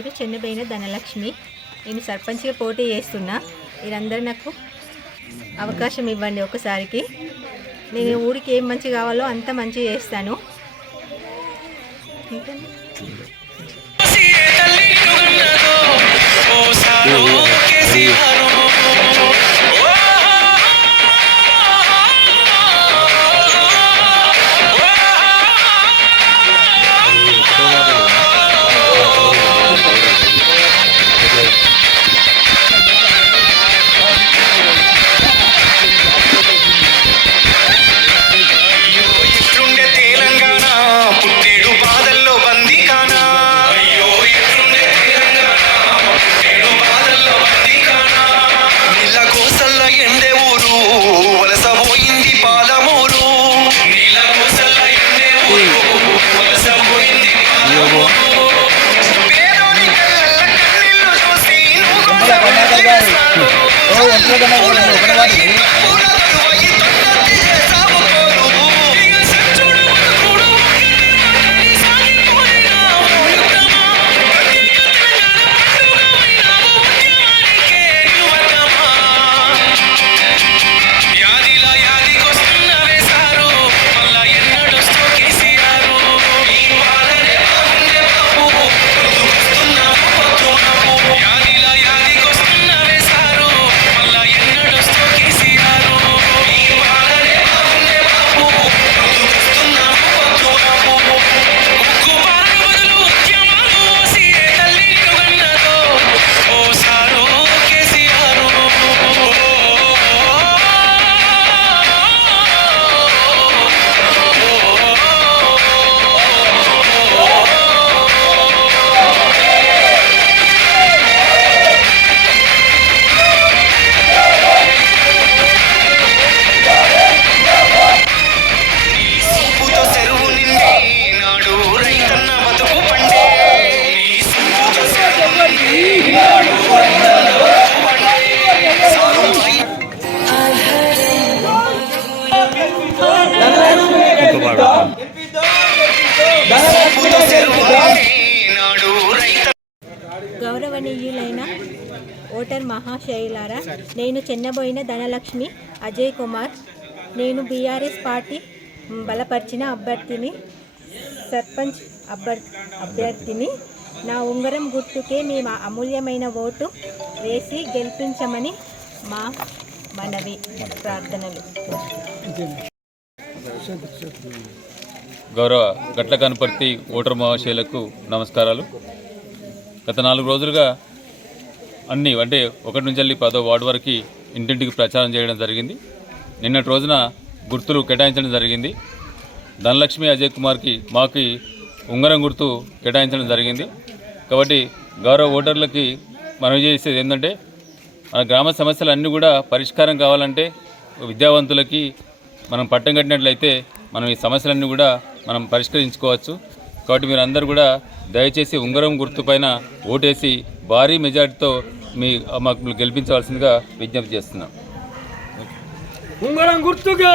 పేరు చెన్నబోయిన ధనలక్ష్మి. నేను సర్పంచ్గా పోటీ చేస్తున్నా. మీరందరూ నాకు అవకాశం ఇవ్వండి. ఒకసారికి నేను ఊరికి ఏం మంచి కావాలో అంత మంచి చేస్తాను. గౌరవనీయులైన ఓటర్ మహాశయులారా, నేను చెన్నబోయిన ధనలక్ష్మి అజయ్ కుమార్. నేను బీఆర్ఎస్ పార్టీ బలపరిచిన సర్పంచ్ అభ్యర్థిని. నా ఉంగరం గుర్తుకే మీ అమూల్యమైన ఓటు వేసి గెలిపించమని మా మనవి ప్రార్థనలు. గౌరవ గట్ల కనపర్తి ఓటర్ మహాశయులకు నమస్కారాలు. గత 4 రోజులుగా అన్ని అంటే 1 నుంచి 10వ వార్డు వరకు ఇంటింటికి ప్రచారం చేయడం జరిగింది. నిన్నటి రోజున గుర్తులు కేటాయించడం జరిగింది. ధనలక్ష్మి అజయ్ కుమార్కి మాకు ఉంగరం గుర్తు కేటాయించడం జరిగింది. కాబట్టి గౌరవ ఓటర్లకి మనవి చేసేది ఏంటంటే, మన గ్రామ సమస్యలు అన్నీ కూడా పరిష్కారం కావాలంటే విద్యావంతులకి మనం పట్టం కట్టినట్లయితే మనం ఈ సమస్యలన్నీ కూడా మనం పరిష్కరించుకోవచ్చు. కాబట్టి మీరు అందరూ కూడా దయచేసి ఉంగరం గుర్తు పైన ఓటేసి భారీ మెజార్టీతో మాకు గెలిపించవలసిందిగా విజ్ఞప్తి చేస్తున్నాం. ఉంగరం గుర్తుకే